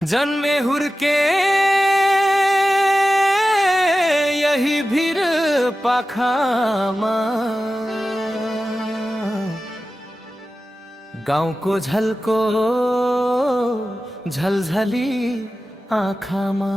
जन्मे हुर्के यही भीर पाखामा, गाउँको झल्को झलझली आँखामा।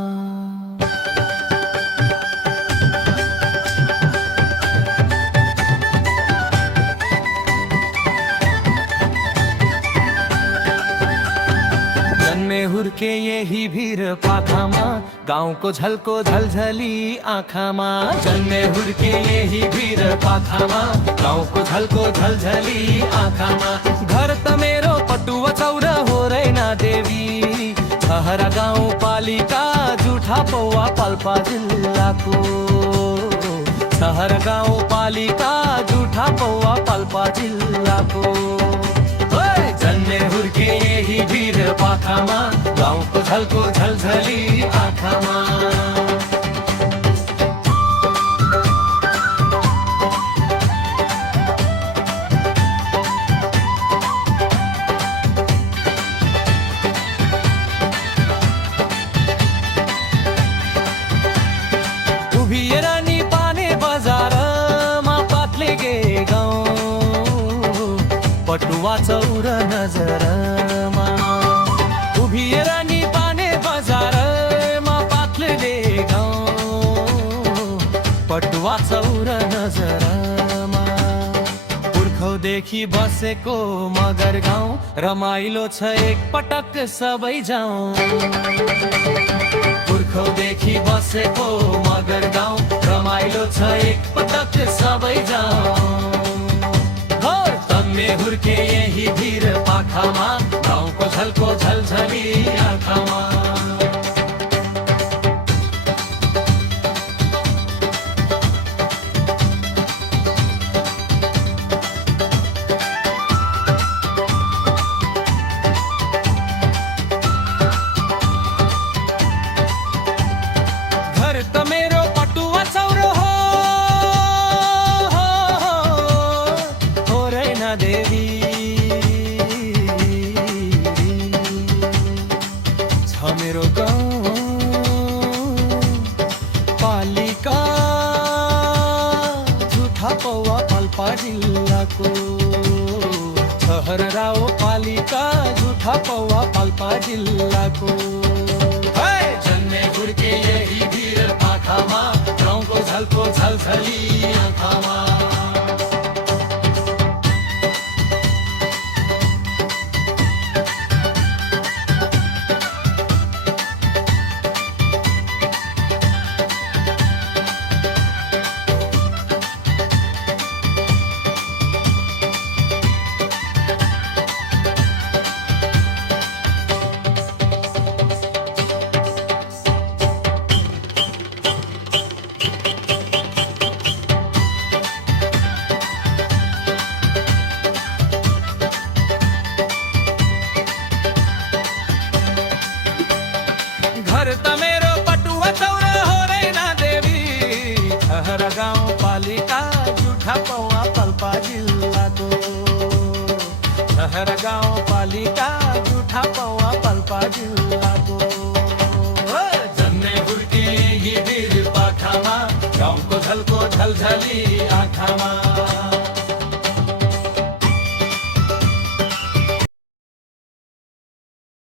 जन्मे हुर्के यही भीर पाखामा, गाउँको झल्को झलझली आँखामा। जन्मे हुर्के यही भीर पाखामा, गाउँको झल्को झलझली आँखामा। घर त मेरो पटुवा चौर हो रैना देवी, छहरा गाउँपालिका जुठा पौवा पाल्पा जिल्लाको। छहरा गाउँपालिका जुठा पौवा पाल्पा जिल्लाको। जन्मे हुर्के यही भीर पाखामा, गाउँको झल्को झलझली आँखामा। उभिएर नि पाने बजारमा पातले गे गाउँ, पटुवा चौर नजरमा। उभिएर नि पाने बजारमा पातले गाउँ, पटुवा चौर नजरमा। पुर्खौदेखि बसेको मगर गाउँ, रमाइलो छ एक पटक सबै जाउँ। पुर्खौदेखि बसेको मगर गाउँ, रमाइलो छ एक पटक सबै जाउँ। जन्मे हुर्के यही भीर पाखामा, गाउँको झल्को झलझली आँखामा। घर त मेरो पटुवा चौर हो रैना देवी, छ मेरो गाउँ पालिका जुठा पौवा पाल्पा जिल्लाको। छहरा गाउँपालिका जुठा पौवा पाल्पा जिल्लाको। जन्मे हुर्के यही भीर पाखामा, गाउँको झल्को झलझली आँखामा। घर त मेरो पटुवा चौर हो रैना देवी, छहरा गाउँपालिका जुठा पौवा पाल्पा जिल्लाको। छहरा गाउँपालिका जुठा पौवा पाल्पा जिल्ला।